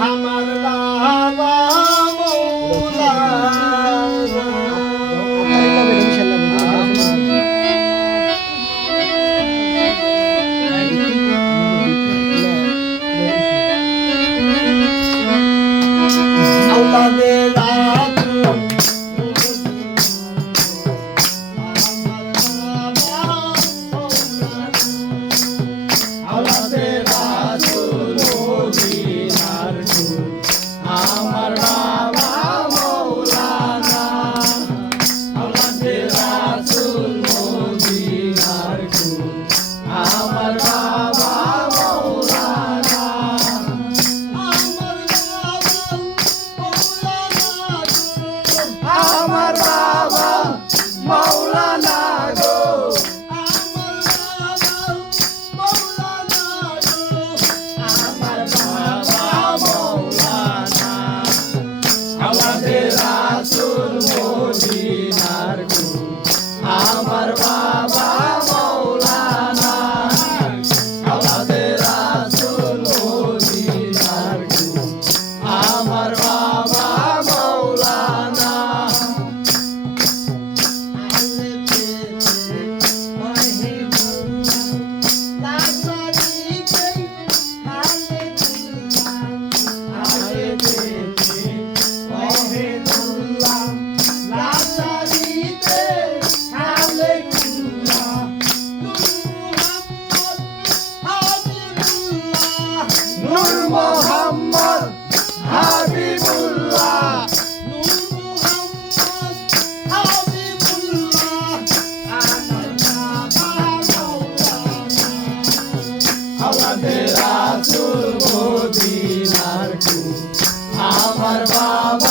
আমার বাবা আমার বাবা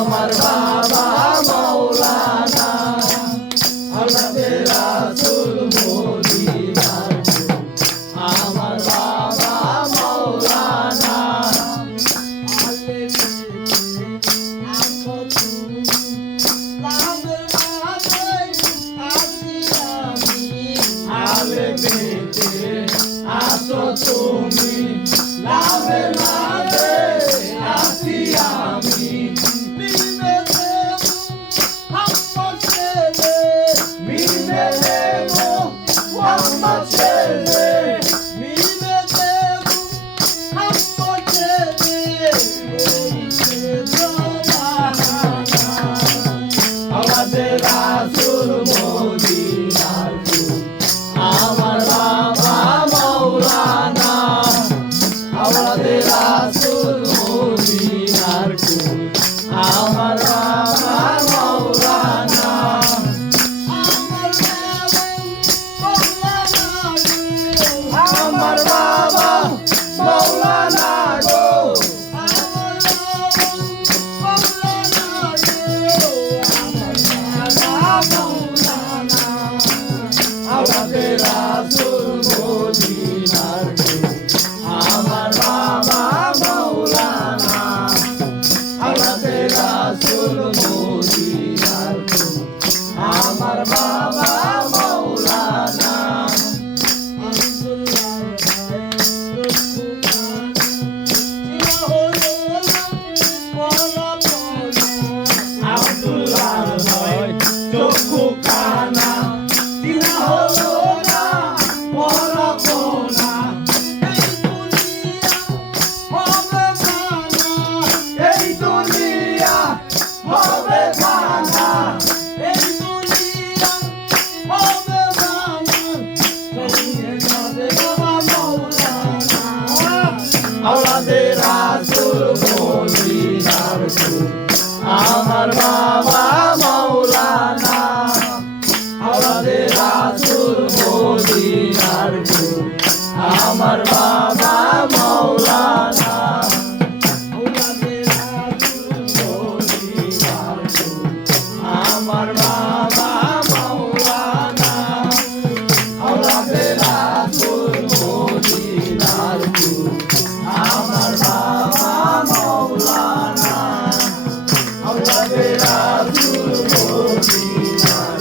মৌলানা আমাদের রাসূল মদিনার আমার বাবা মৌলানা আলে বেতে আসো তুমি লাভের মাঝে আসি আমি রাসূল মদিনার আমার বাবা মৌলানা আমাদের রাসূল মদিনার আমার বাবা মৌলানা আমার বাবা মৌলানা গো আমাদের রাসূল মদিনার আমার বাবা মৌলানা আমাদের রাসূল মদিনার আমার বাবা মৌলানা আব্দুল্লাহ ভাই চক্ষু কানা আমাদের রাসূল মদিনার আমার বাবা মৌলানা আমাদের রাসূল মদিনার আমার বাবা মৌলানা আমার বাবা মাওলানা আওলাদে রাসূল মদিনার ফুল আমার বাবা মাওলানা আওলাদে রাসূল মদিনার